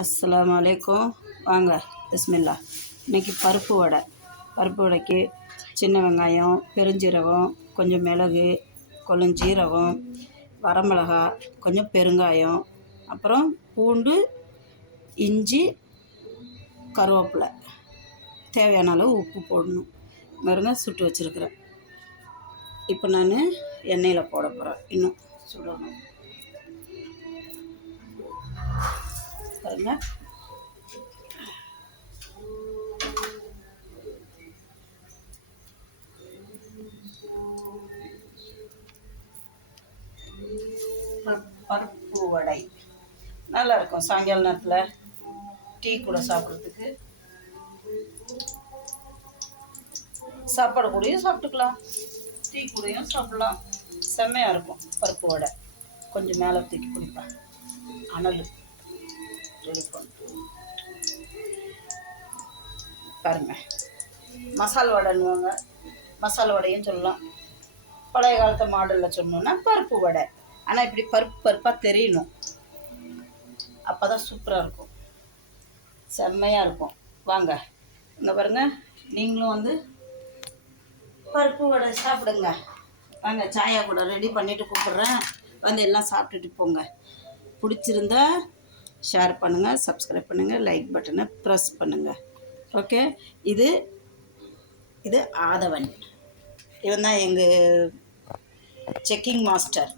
அஸ்ஸலாமு அலைக்கும். வாங்க பிஸ்மில்லா. இன்றைக்கி பருப்பு வடைக்கு சின்ன வெங்காயம், பெருஞ்சீரகம், கொஞ்சம் மிளகு, கொஞ்சம் ஜீரகம், வரமிளகா, கொஞ்சம் பெருங்காயம், அப்புறம் பூண்டு, இஞ்சி, கருவேப்பிலை, தேவையான அளவு உப்பு போடணும். பாருங்க சுட்டு வச்சுருக்கிறேன். இப்போ நான் எண்ணெயில் போட போகிறேன். இன்னும் சுடணும் பாருங்க. பருப்பு வடை நல்லாயிருக்கும். சாயங்கால நேரத்தில் டீ கூட சாப்பிட்றதுக்கு, சாப்பாடு கூடயும் சாப்பிட்டுக்கலாம், டீ கூடயும் சாப்பிட்லாம். செம்மையாக இருக்கும் பருப்பு வடை. கொஞ்சம் மேலே தூக்கி பிடிப்பேன். அனல் ரெடி பண்ணிட்டு பாருங்கள். மசால் வடைன்னுவாங்க, மசால் வடையும் சொல்லலாம். பழைய காலத்து மாடலில் சொன்னோன்னா பருப்பு வடை. ஆனால் இப்படி பருப்பாக தெரியணும், அப்போ தான் சூப்பராக இருக்கும், செம்மையாக இருக்கும். வாங்க இங்கே பாருங்கள், நீங்களும் பருப்பு வடை சாப்பிடுங்க. வாங்க, சாயா கூட ரெடி பண்ணிவிட்டு கூப்பிட்றேன். எல்லாம் சாப்பிட்டுட்டு போங்க. பிடிச்சிருந்தா ஷேர் பண்ணுங்கள், சப்ஸ்கிரைப் பண்ணுங்கள், லைக் பட்டனை ப்ரெஸ் பண்ணுங்கள். ஓகே. இது ஆதவன், இவன் தான் எங்கள் செக்கிங் மாஸ்டர்.